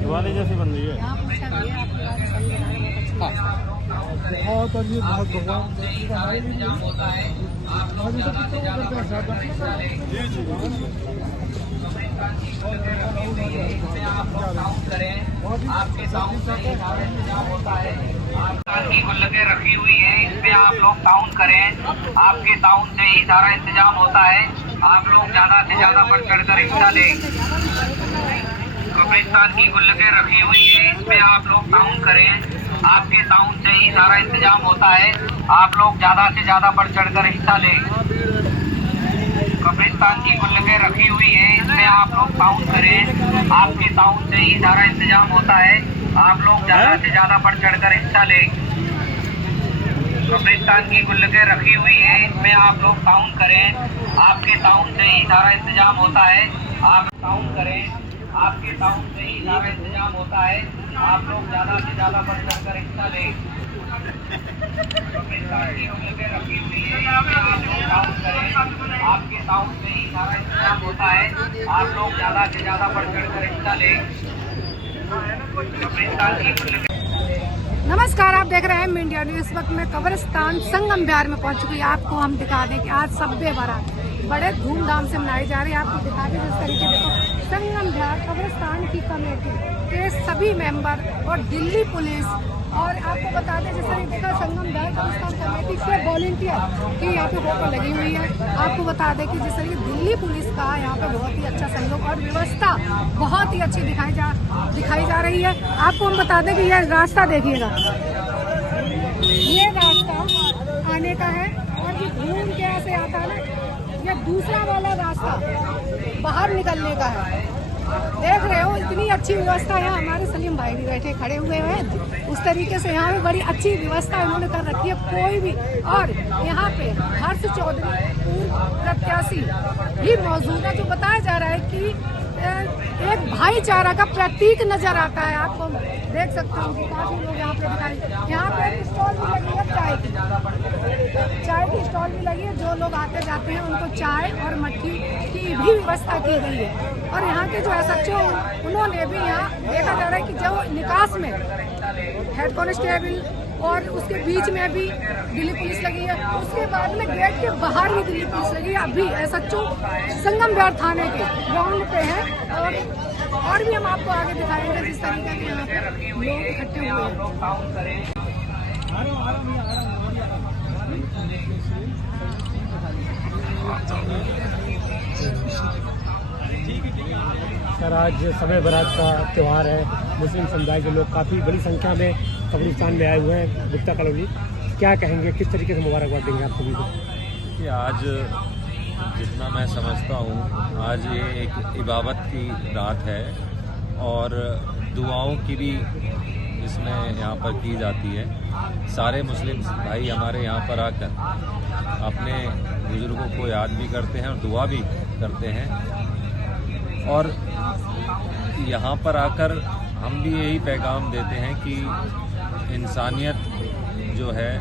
दिवाली जैसी बन रही है। बहुत और ये बहुत भगवान आपके साउंड से इंतजाम होता है। की गुल्लकें रखी हुई है, इस पे आप लोग साउंड करें। आपके साउंड से ही सारा इंतजाम होता है। आप लोग ज्यादा से ज्यादा बढ़ चढ़ कर हिस्सा लें। कब्रिस्तान की गुल्लकें रखी हुई है, इस पे आप लोग साउंड करें। आपके साउंड से ही सारा इंतजाम होता है। आप लोग ज्यादा से ज्यादा बढ़ चढ़ कर हिस्सा लें। कब्रिस्तान की गुल्लकें रखी हुई है, इस पे आप लोग साउंड करें। आपके साउंड से ही सारा इंतजाम होता है। आप लोग ज्यादा से ज्यादा बढ़ चढ़ कर हिस्सा लें। कब्रिस्तान की गुल्लकें रखी हुई है, इसमें आप लोग साउंड करें। आपके साउंड से ही सारा इंतजाम होता है। आप साउंड करें। आपके साउंड से ही सारा इंतजाम होता है। आप लोग ज्यादा से ज्यादा बढ़ चढ़ कर हिस्सा लें। कब्रिस्तान की गुल्लकें रखी हुई है, इसमें आप लोग साउंड करें। आपके साउंड से ही सारा इंतजाम होता है। आप लोग ज्यादा से ज्यादा बढ़ चढ़ कर हिस्सा लें। कब्रिस्तान की गुल्लकें। नमस्कार, आप देख रहे हैं इंडिया न्यूज़। इस वक्त मैं कब्रिस्तान संगम बिहार में पहुंच चुकी। आपको हम दिखा दें कि आज शब-ए बारात बड़े धूमधाम से मनाई जा रही है। आपको दिखा दें जिस तरीके देखो संगम बिहार कब्रिस्तान की कमेटी के सभी मेंबर और दिल्ली पुलिस, और आपको बता दें जिस तरीके देखा संगम बिहार कब्रिस्तान कमेटी के वॉलंटियर की यहाँ पे फोटो लगी हुई है। आपको बता दें कि जिस तरीके दिल्ली पुलिस का यहाँ पे बहुत ही अच्छा सहयोग और व्यवस्था बहुत ही अच्छी दिखाई जा रही है। आपको हम बता दें कि यह रास्ता देखिएगा, ये रास्ता आने का है और ये घूम के ऐसे आता है ना, ये दूसरा वाला रास्ता बाहर निकलने का है। देख रहे हो इतनी अच्छी व्यवस्था है। हमारे सलीम भाई भी बैठे खड़े हुए हैं। उस तरीके से यहाँ पे बड़ी अच्छी व्यवस्था इन्होंने कर रखी है। कोई भी, और यहाँ पे हर्ष चौधरी पूर्व प्रत्याशी भी मौजूद है, जो बताया जा रहा है कि एक भाईचारा का प्रतीक नजर आता है। आपको देख सकते हो कि काफी लोग यहाँ पे दिखाई। यहाँ पे एक स्टॉल भी लगी है, चाय की स्टॉल भी लगी है। जो लोग आते जाते हैं उनको चाय और मट्ठी की भी व्यवस्था की गई है। और यहाँ के जो SHO उन्होंने भी यहाँ देखा जा रहा है कि जो निकास में हेड कांस्टेबल और उसके बीच में भी दिल्ली पुलिस लगी है, उसके बाद में गेट के बाहर भी दिल्ली पुलिस लगी है। अभी SHO संगम बिहार थाने के ग्राउंड पे है, और भी हम आपको आगे दिखाएंगे जिस तरीके के यहाँ पे लोग इकट्ठे हुए हैं। सर, आज शब-ए बारात का त्यौहार है। मुस्लिम समुदाय के लोग काफ़ी बड़ी संख्या में कब्रिस्तान में आए हुए हैं, गुप्ता कॉलोनी। क्या कहेंगे, किस तरीके से मुबारकबाद देंगे आप सभी को? कि आज जितना मैं समझता हूँ, आज ये एक इबादत की रात है और दुआओं की भी इसमें यहाँ पर की जाती है। सारे मुस्लिम भाई हमारे यहाँ पर आकर अपने बुजुर्गों को याद भी करते हैं और दुआ भी करते हैं। और यहाँ पर आकर हम भी यही पैगाम देते हैं कि इंसानियत जो है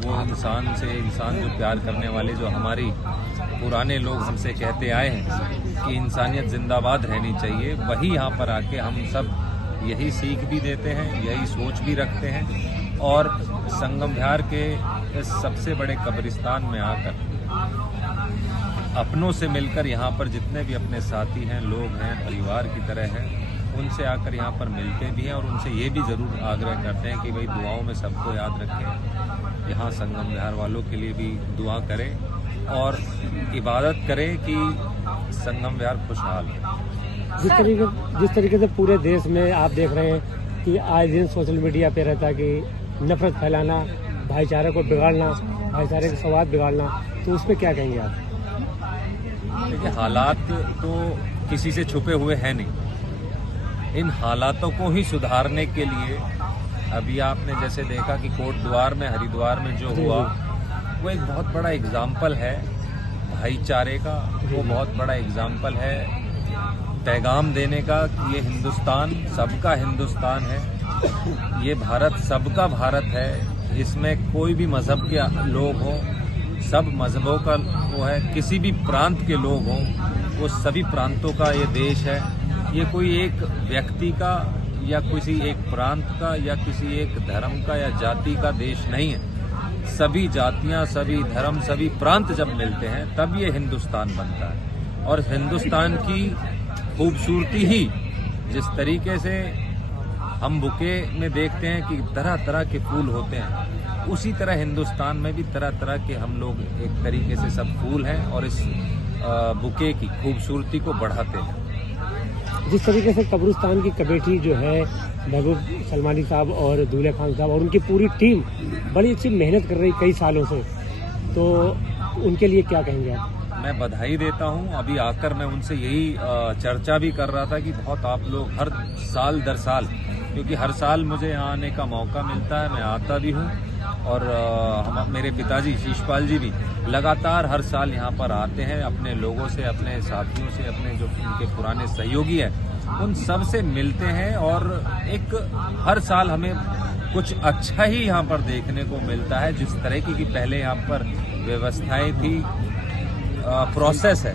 वो इंसान से इंसान जो प्यार करने वाले, जो हमारी पुराने लोग हमसे कहते आए हैं कि इंसानियत जिंदाबाद रहनी चाहिए, वही यहाँ पर आके हम सब यही सीख भी देते हैं, यही सोच भी रखते हैं। और संगम विहार के इस सबसे बड़े कब्रिस्तान में आकर अपनों से मिलकर यहाँ पर जितने भी अपने साथी हैं, लोग हैं, परिवार की तरह हैं, उनसे आकर यहाँ पर मिलते भी हैं और उनसे ये भी ज़रूर आग्रह करते हैं कि भाई दुआओं में सबको याद रखें, यहाँ संगम विहार वालों के लिए भी दुआ करें और इबादत करें कि संगम विहार खुशहाल है। जिस तरीके से पूरे देश में आप देख रहे हैं कि आए दिन सोशल मीडिया पे रहता है कि नफरत फैलाना, भाईचारे को बिगाड़ना, भाईचारे का संवाद बिगाड़ना, तो उस पर क्या कहेंगे आप? देखिए, हालात तो किसी से छुपे हुए हैं नहीं। इन हालातों को ही सुधारने के लिए अभी आपने जैसे देखा कि कोट द्वार में, हरिद्वार में जो हुआ, वो एक बहुत बड़ा एग्जाम्पल है भाईचारे का, वो बहुत बड़ा एग्जाम्पल है पैगाम देने का कि ये हिंदुस्तान सबका हिंदुस्तान है, ये भारत सबका भारत है, इसमें कोई भी मजहब के लोग हों, सब मजहबों का वो है, किसी भी प्रांत के लोग हों, वो सभी प्रांतों का ये देश है। ये कोई एक व्यक्ति का या किसी एक प्रांत का या किसी एक धर्म का या जाति का देश नहीं है। सभी जातियां, सभी धर्म, सभी प्रांत जब मिलते हैं तब ये हिंदुस्तान बनता है। और हिंदुस्तान की खूबसूरती ही जिस तरीके से हम बुके में देखते हैं कि तरह तरह के फूल होते हैं, उसी तरह हिंदुस्तान में भी तरह तरह के हम लोग एक तरीके से सब फूल हैं और इस बुके की खूबसूरती को बढ़ाते हैं। जिस तरीके से कब्रिस्तान की कमेटी जो है, महबूब सलमानी साहब और दूल्हे खान साहब और उनकी पूरी टीम बड़ी अच्छी मेहनत कर रही कई सालों से, तो उनके लिए क्या कहेंगे आप? मैं बधाई देता हूं। अभी आकर मैं उनसे यही चर्चा भी कर रहा था कि बहुत आप लोग हर साल दर साल, क्योंकि हर साल मुझे यहाँ आने का मौका मिलता है, मैं आता भी हूँ और मेरे पिताजी शीशपाल जी भी लगातार हर साल यहाँ पर आते हैं, अपने लोगों से, अपने साथियों से, अपने जो उनके पुराने सहयोगी हैं उन सब से मिलते हैं और एक हर साल हमें कुछ अच्छा ही यहाँ पर देखने को मिलता है। जिस तरह की पहले यहाँ पर व्यवस्थाएं थी, प्रोसेस है,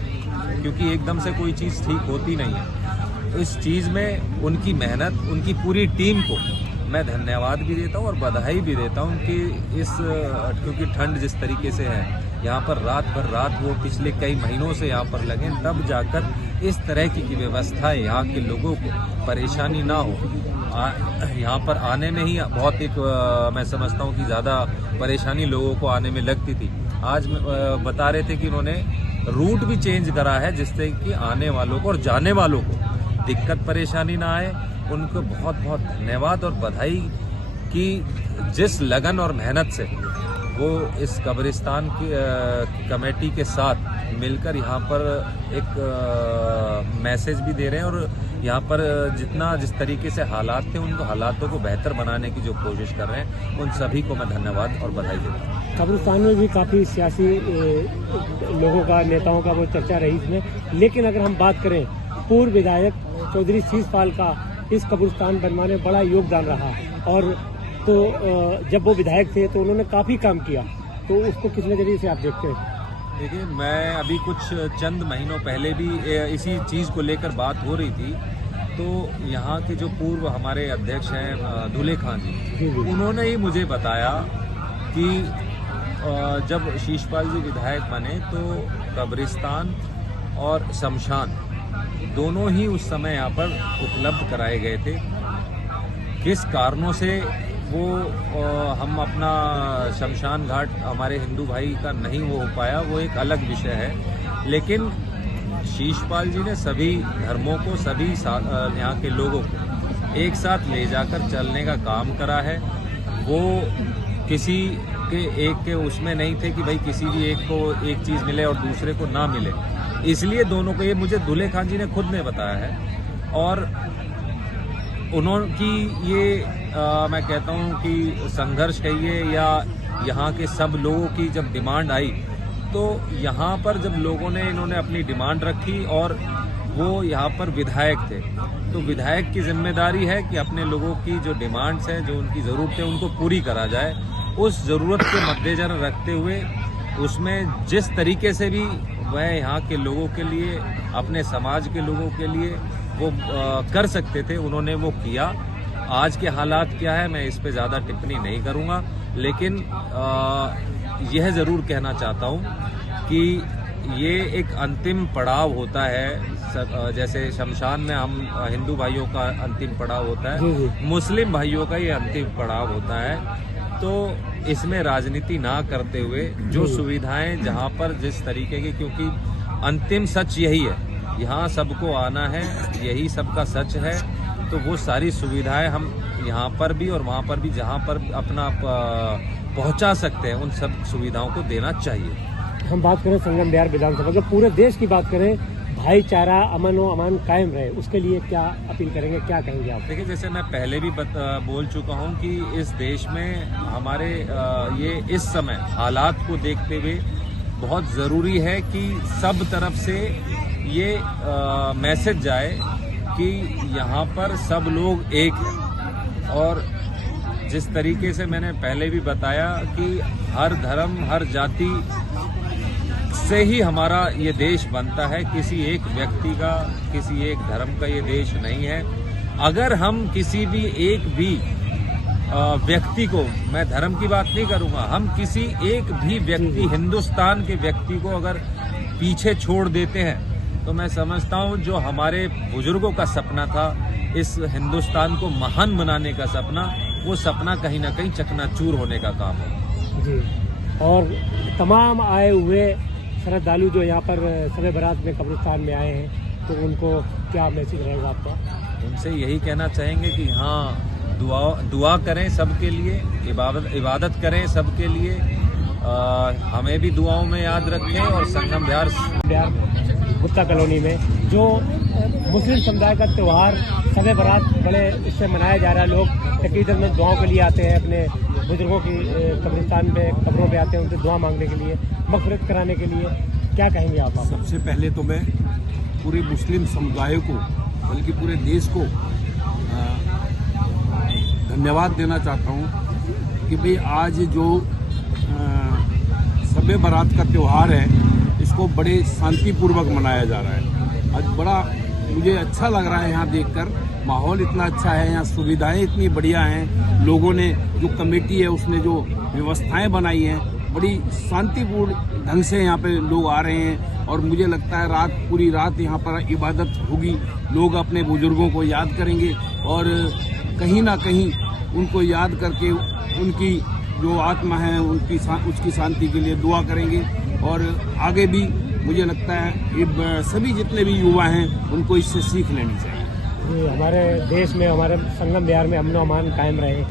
क्योंकि एकदम से कोई चीज़ ठीक होती नहीं है। तो इस चीज़ में उनकी मेहनत, उनकी पूरी टीम को मैं धन्यवाद भी देता हूँ और बधाई भी देता हूँ कि क्योंकि ठंड जिस तरीके से है यहाँ पर, रात भर रात वो पिछले कई महीनों से यहाँ पर लगे, तब जाकर इस तरह की व्यवस्था है, यहाँ के लोगों को परेशानी ना हो। यहाँ पर आने में ही बहुत एक मैं समझता हूँ कि ज़्यादा परेशानी लोगों को आने में लगती थी। आज बता रहे थे कि उन्होंने रूट भी चेंज करा है जिससे कि आने वालों को और जाने वालों को दिक्कत परेशानी ना आए। उनको बहुत बहुत धन्यवाद और बधाई कि जिस लगन और मेहनत से वो इस कब्रिस्तान की कमेटी के साथ मिलकर यहाँ पर एक मैसेज भी दे रहे हैं और यहाँ पर जिस तरीके से हालात थे उनको हालातों को बेहतर बनाने की जो कोशिश कर रहे हैं, उन सभी को मैं धन्यवाद और बधाई देता हूँ। कब्रिस्तान में भी काफ़ी सियासी लोगों का, नेताओं का वो चर्चा रही इसमें, लेकिन अगर हम बात करें पूर्व विधायक चौधरी शीशपाल का इस कब्रिस्तान बनवाने में बड़ा योगदान रहा और तो जब वो विधायक थे तो उन्होंने काफ़ी काम किया, तो उसको किस नज़रिए से आप देखते हैं? देखिए, मैं अभी कुछ चंद महीनों पहले भी इसी चीज़ को लेकर बात हो रही थी, तो यहाँ के जो पूर्व हमारे अध्यक्ष हैं दूल्हे खान जी, उन्होंने ही मुझे बताया कि जब शीशपाल जी विधायक बने तो कब्रिस्तान और शमशान दोनों ही उस समय यहाँ पर उपलब्ध कराए गए थे। किस कारणों से वो हम अपना शमशान घाट हमारे हिंदू भाई का नहीं वो हो पाया, वो एक अलग विषय है। लेकिन शीशपाल जी ने सभी धर्मों को, सभी यहाँ के लोगों को एक साथ ले जाकर चलने का काम करा है। वो किसी के एक के उसमें नहीं थे कि भाई किसी भी एक को एक चीज़ मिले और दूसरे को ना मिले, इसलिए दोनों को, ये मुझे दूल्हे खान जी ने खुद ने बताया है। और उन्होंने ये मैं कहता हूँ कि संघर्ष कहिए या यहाँ के सब लोगों की जब डिमांड आई, तो यहाँ पर जब लोगों ने इन्होंने अपनी डिमांड रखी और वो यहाँ पर विधायक थे, तो विधायक की जिम्मेदारी है कि अपने लोगों की जो डिमांड्स हैं, जो उनकी ज़रूरतें, उनको पूरी करा जाए। उस ज़रूरत के मद्देनजर रखते हुए उसमें जिस तरीके से भी वह यहाँ के लोगों के लिए, अपने समाज के लोगों के लिए वो कर सकते थे, उन्होंने वो किया। आज के हालात क्या है मैं इस पे ज़्यादा टिप्पणी नहीं करूँगा, लेकिन यह ज़रूर कहना चाहता हूँ कि ये एक अंतिम पड़ाव होता है। जैसे शमशान में हम हिंदू भाइयों का अंतिम पड़ाव होता है, मुस्लिम भाइयों का ये अंतिम पड़ाव होता है। तो इसमें राजनीति ना करते हुए जो सुविधाएं जहां पर जिस तरीके की, क्योंकि अंतिम सच यही है, यहाँ सबको आना है, यही सबका सच है। तो वो सारी सुविधाएं हम यहाँ पर भी और वहाँ पर भी जहाँ पर अपना पहुँचा सकते हैं, उन सब सुविधाओं को देना चाहिए। हम बात करें संगम बिहार विधानसभा के पूरे देश की बात करें, भाईचारा अमन व अमान कायम रहे, उसके लिए क्या अपील करेंगे, क्या कहेंगे आप? देखिए, जैसे मैं पहले भी बोल चुका हूं कि इस देश में हमारे ये इस समय हालात को देखते हुए बहुत ज़रूरी है कि सब तरफ से ये मैसेज जाए कि यहाँ पर सब लोग एक हैं। और जिस तरीके से मैंने पहले भी बताया कि हर धर्म हर जाति से ही हमारा ये देश बनता है, किसी एक व्यक्ति का, किसी एक धर्म का ये देश नहीं है। अगर हम किसी भी एक भी व्यक्ति को, मैं धर्म की बात नहीं करूंगा, हम किसी एक भी व्यक्ति, हिंदुस्तान के व्यक्ति को अगर पीछे छोड़ देते हैं, तो मैं समझता हूं जो हमारे बुजुर्गों का सपना था, इस हिंदुस्तान को महान बनाने का सपना, वो सपना कहीं ना कहीं चकनाचूर होने का काम है। जी, और तमाम आए हुए श्रद्धालु जो यहाँ पर शब बारात में कब्रिस्तान में आए हैं, तो उनको क्या मैसेज रहेगा आपका? उनसे यही कहना चाहेंगे कि हाँ, दुआ करें सबके लिए, इबादत करें सबके लिए, हमें भी दुआओं में याद रखें। और संगम बिहार गुप्ता कॉलोनी में जो मुस्लिम समुदाय का त्यौहार शब बारात बड़े इससे मनाया जा रहा है, लोग तकरीबन में दुआओं के लिए आते हैं, अपने बुजुर्गों की कब्रिस्तान पे, कब्रों पे आते हैं, उनसे दुआ मांगने के लिए, मग़फ़िरत कराने के लिए। क्या कहेंगे आप? सबसे पहले तो मैं पूरे मुस्लिम समुदाय को, बल्कि पूरे देश को धन्यवाद देना चाहता हूँ कि भाई आज जो शब बारात का त्यौहार है, इसको बड़े शांतिपूर्वक मनाया जा रहा है। आज बड़ा मुझे अच्छा लग रहा है यहाँ देखकर, माहौल इतना अच्छा है, यहाँ सुविधाएं इतनी बढ़िया हैं, लोगों ने जो कमेटी है उसने जो व्यवस्थाएं बनाई हैं, बड़ी शांतिपूर्ण ढंग से यहाँ पे लोग आ रहे हैं। और मुझे लगता है पूरी रात यहाँ पर इबादत होगी, लोग अपने बुजुर्गों को याद करेंगे और कहीं ना कहीं उनको याद करके उनकी जो आत्मा है उसकी शांति के लिए दुआ करेंगे। और आगे भी मुझे लगता है ये सभी जितने भी युवा हैं उनको इससे सीख लेनी चाहिए। हमारे देश में, हमारे संगम बिहार में अमन अमान कायम रहे,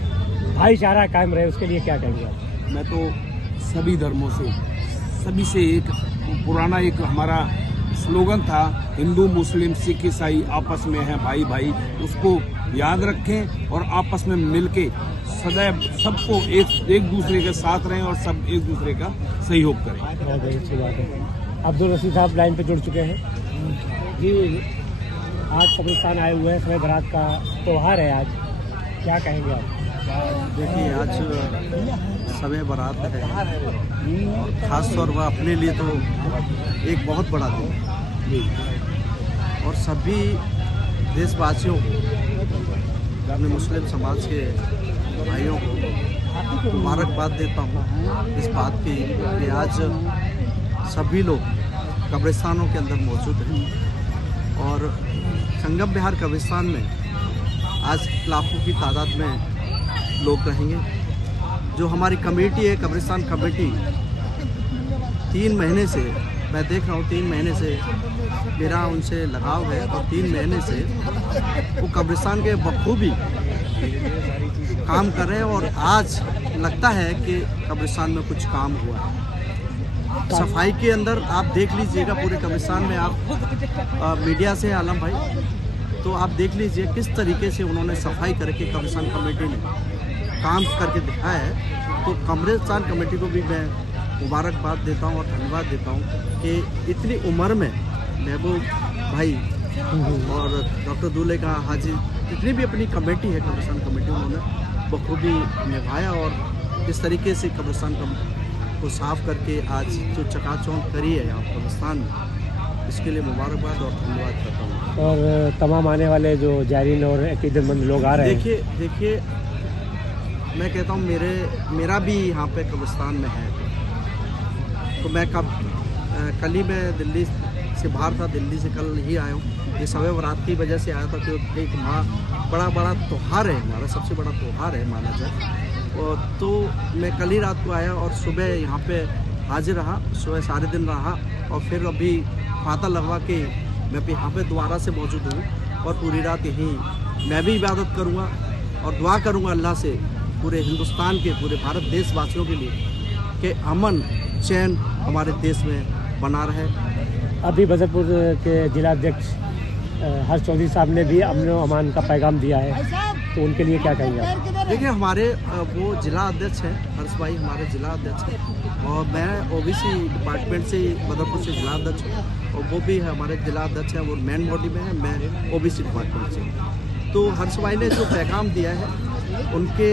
भाईचारा कायम रहे, उसके लिए क्या कहेंगे आप? मैं तो सभी धर्मों से, सभी से, एक पुराना एक हमारा स्लोगन था, हिंदू मुस्लिम सिख ईसाई आपस में है भाई भाई, उसको याद रखें और आपस में मिलके सदैव सबको एक दूसरे के साथ रहें और सब एक दूसरे का सहयोग करें। बहुत अच्छी बात है। अब्दुल रशीद साहब लाइन पे जुड़ चुके हैं जी। आज कब्रिस्तान आए हुए हैं, शब बारात का त्यौहार है आज, क्या कहेंगे आप? देखिए, आज शब बारात है और ख़ास तौर पर अपने लिए तो एक बहुत बड़ा दिन है और सभी देशवासियों को, अपने मुस्लिम समाज के भाइयों को मुबारकबाद देता हूँ इस बात की कि आज सभी लोग कब्रिस्तानों के अंदर मौजूद हैं। और संगम बिहार कब्रिस्तान में आज लाखों की तादाद में लोग रहेंगे। जो हमारी कमेटी है, कब्रिस्तान कमेटी, 3 महीने से मैं देख रहा हूँ, 3 महीने से मेरा उनसे लगाव है और 3 महीने से वो कब्रिस्तान के बखूबी काम कर रहे हैं। और आज लगता है कि कब्रिस्तान में कुछ काम हुआ है। सफाई के अंदर आप देख लीजिएगा, पूरे कब्रिस्तान में आप मीडिया से आलम भाई, तो आप देख लीजिए किस तरीके से उन्होंने सफाई करके कब्रिस्तान कमेटी ने काम करके दिखाया है। तो कब्रिस्तान कमेटी को भी मैं मुबारकबाद देता हूँ और धन्यवाद देता हूँ कि इतनी उम्र में महबूब भाई और डॉक्टर दूल्हे का हाजी, जितनी भी अपनी कमेटी है कब्रिस्तान कमेटी, उन्होंने बखूबी निभाया और इस तरीके से कब्रिस्तान को साफ करके आज जो चकाचौंध करी है यहाँ कब्रिस्तान में, इसके लिए मुबारकबाद और धन्यवाद करता हूँ। और तमाम आने वाले जो जायरीन और अकीदतमंद लोग आ रहे हैं, देखिए मैं कहता हूँ मेरा भी यहाँ पे कब्रिस्तान में है। तो मैं कल ही मैं दिल्ली से बाहर था, दिल्ली से कल ही आया हूँ। ये शब बारात की वजह से आया था कि एक बड़ा त्यौहार है हमारा, सबसे बड़ा त्यौहार है माना जाए। और तो मैं कल ही रात को आया और सुबह यहाँ पे हाजिर रहा, सुबह सारे दिन रहा और फिर अभी फाता लगवा के मैं अभी यहाँ पे दोबारा से मौजूद हूँ और पूरी रात यहीं मैं भी इबादत करूँगा और दुआ करूँगा अल्लाह से पूरे हिंदुस्तान के, पूरे भारत देशवासियों के लिए कि अमन चैन हमारे देश में बना रहे। अभी बदरपुर के जिलाध्यक्ष हर्ष चौधरी साहब ने भी अमन और अमान का पैगाम दिया है, तो उनके लिए क्या कहेंगे आप? देखिए हमारे वो जिला अध्यक्ष हैं, हर्ष भाई हमारे जिला अध्यक्ष हैं और मैं ओबीसी डिपार्टमेंट से बदरपुर से जिला अध्यक्ष हूँ और वो भी हमारे जिला अध्यक्ष हैं, वो मेन बॉडी में है, मैं ओबीसी डिपार्टमेंट से। तो हर्ष भाई ने जो पैगाम दिया है, उनके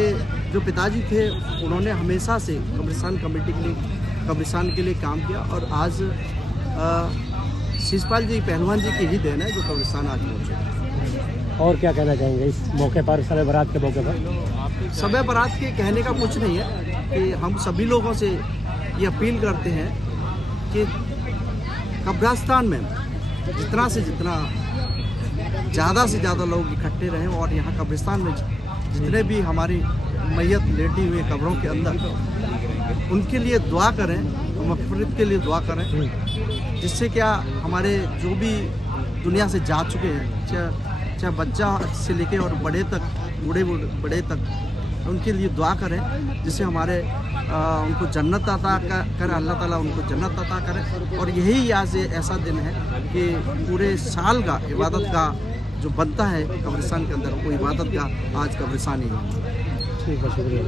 जो पिताजी थे उन्होंने हमेशा से कब्रिस्तान कमेटी के लिए, कब्रिस्तान के लिए काम किया और आज शिषपाल जी पहलवान जी की ही देन है जो कब्रिस्तान आज पहुँचे। और क्या कहना चाहेंगे इस मौके पर, शब बारात के मौके पर? शब बारात के कहने का कुछ नहीं है कि हम सभी लोगों से ये अपील करते हैं कि कब्रिस्तान में जितना से ज़्यादा लोग इकट्ठे रहें और यहाँ कब्रिस्तान में जितने भी हमारी मैयत लेटी हुई कब्रों के अंदर उनके लिए दुआ करें, मग़फ़िरत के लिए दुआ करें, जिससे क्या हमारे जो भी दुनिया से जा चुके हैं, चाहे बच्चा से लेके और बड़े तक, बड़े तक, उनके लिए दुआ करें जिससे हमारे उनको जन्नत अता करे, अल्लाह ताला उनको जन्नत अता करे। और यही आज ऐसा दिन है कि पूरे साल का इबादत का जो बनता है कब्रिस्तान के अंदर, वो इबादत का आज कब्रिस्तान ही है। ठीक है, शुक्रिया।